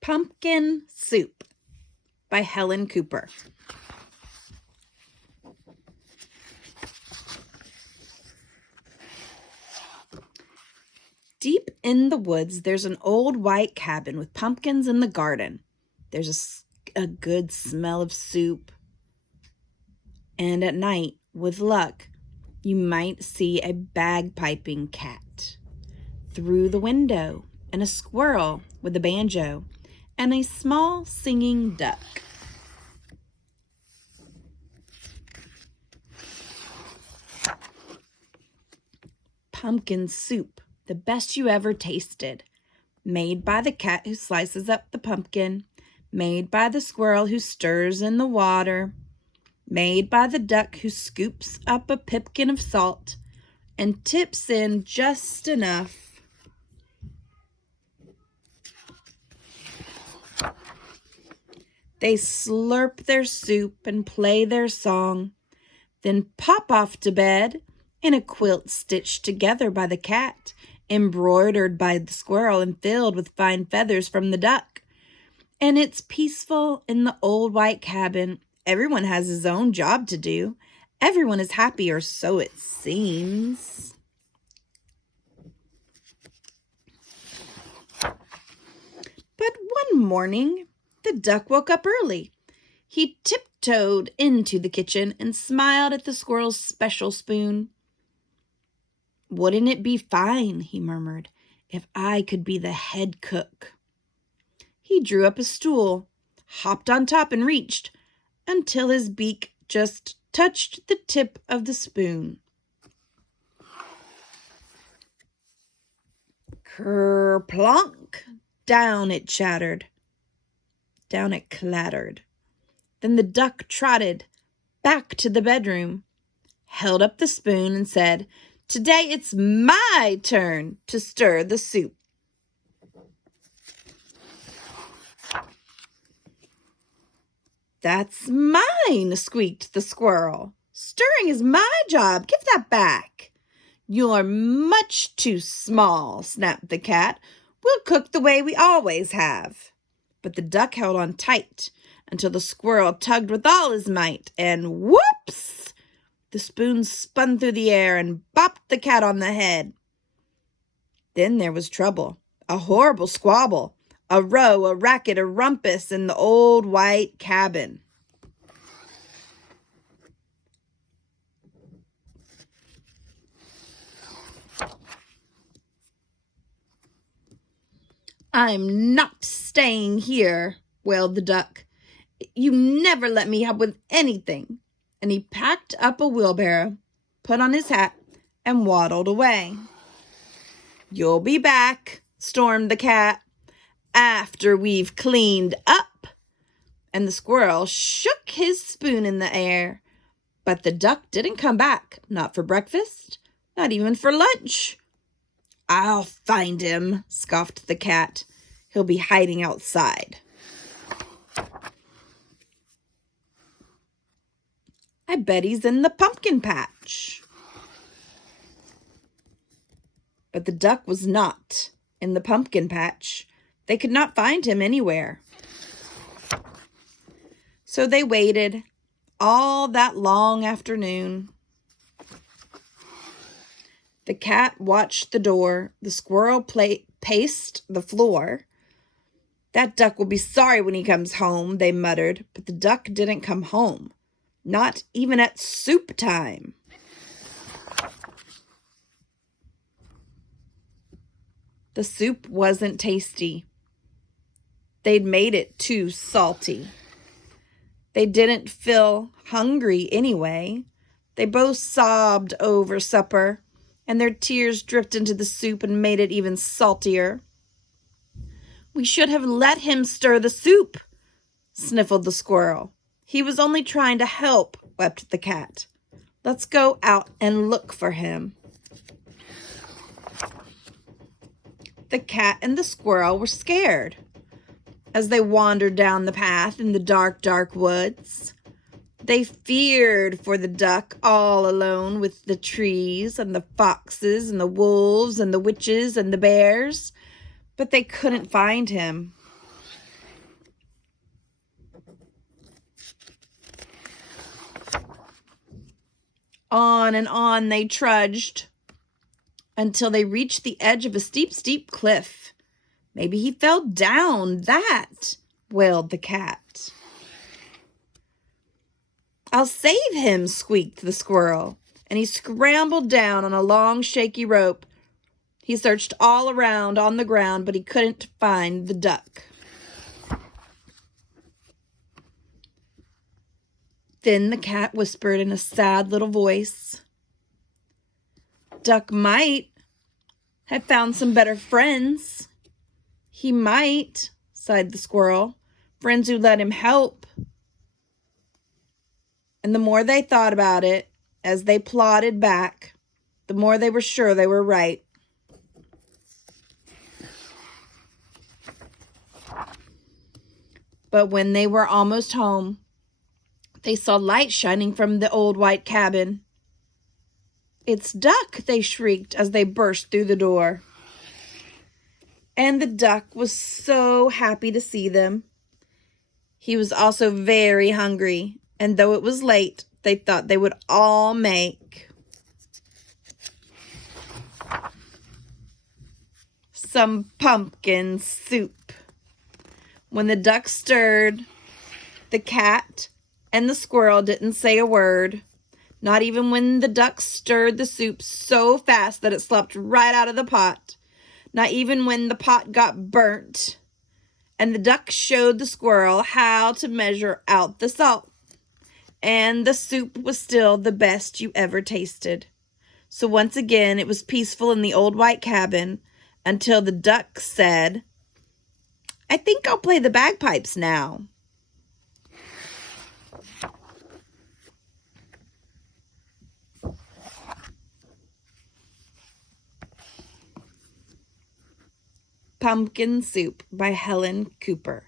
Pumpkin Soup by Helen Cooper. Deep in the woods, there's an old white cabin with pumpkins in the garden. There's a good smell of soup. And at night, with luck, you might see a bagpiping cat through the window, and a squirrel with a banjo, and a small singing duck. Pumpkin soup, the best you ever tasted. Made by the cat who slices up the pumpkin. Made by the squirrel who stirs in the water. Made by the duck who scoops up a pipkin of salt and tips in just enough. They slurp their soup and play their song, then pop off to bed in a quilt stitched together by the cat, embroidered by the squirrel and filled with fine feathers from the duck. And it's peaceful in the old white cabin. Everyone has his own job to do. Everyone is happy, or so it seems. But one morning, the duck woke up early. He tiptoed into the kitchen and smiled at the squirrel's special spoon. "Wouldn't it be fine," he murmured, "if I could be the head cook?" He drew up a stool, hopped on top, and reached until his beak just touched the tip of the spoon. Ker-plonk! Down it chattered. Down it clattered. Then the duck trotted back to the bedroom, held up the spoon, and said, "Today it's my turn to stir the soup." "That's mine," squeaked the squirrel. "Stirring is my job. Give that back." "You're much too small," snapped the cat. "We'll cook the way we always have." But the duck held on tight until the squirrel tugged with all his might, and whoops! The spoon spun through the air and bopped the cat on the head. Then there was trouble, a horrible squabble, a row, a racket, a rumpus in the old white cabin. "I'm not staying here," wailed the duck. "You never let me help with anything." And he packed up a wheelbarrow, put on his hat, and waddled away. "You'll be back," stormed the cat, "after we've cleaned up." And the squirrel shook his spoon in the air. But the duck didn't come back, not for breakfast, not even for lunch. "I'll find him," scoffed the cat. "He'll be hiding outside." "I bet he's in the pumpkin patch." But the duck was not in the pumpkin patch. They could not find him anywhere. So they waited all that long afternoon. The cat watched the door. The squirrel paced the floor. "That duck will be sorry when he comes home," they muttered. But the duck didn't come home, not even at soup time. The soup wasn't tasty. They'd made it too salty. They didn't feel hungry anyway. They both sobbed over supper, and their tears dripped into the soup and made it even saltier. "We should have let him stir the soup," sniffled the squirrel. "He was only trying to help," wept the cat. "Let's go out and look for him." The cat and the squirrel were scared as they wandered down the path in the dark, dark woods. They feared for the duck all alone with the trees and the foxes and the wolves and the witches and the bears, but they couldn't find him. On and on they trudged until they reached the edge of a steep, steep cliff. Maybe he fell down, that, wailed the cat. I'll save him, squeaked the squirrel, and he scrambled down on a long, shaky rope. He searched all around on the ground, but he couldn't find the duck. Then the cat whispered in a sad little voice, Duck might have found some better friends. He might, sighed the squirrel, friends who let him help. And the more they thought about it, as they plodded back, the more they were sure they were right. But when they were almost home, they saw light shining from the old white cabin. It's Duck, they shrieked as they burst through the door. And the duck was so happy to see them. He was also very hungry, and though it was late, they thought they would all make some pumpkin soup. When the duck stirred, the cat and the squirrel didn't say a word, not even when the duck stirred the soup so fast that it slopped right out of the pot, not even when the pot got burnt, and the duck showed the squirrel how to measure out the salt. And the soup was still the best you ever tasted. So once again, it was peaceful in the old white cabin until the duck said, I think I'll play the bagpipes now. Pumpkin Soup by Helen Cooper.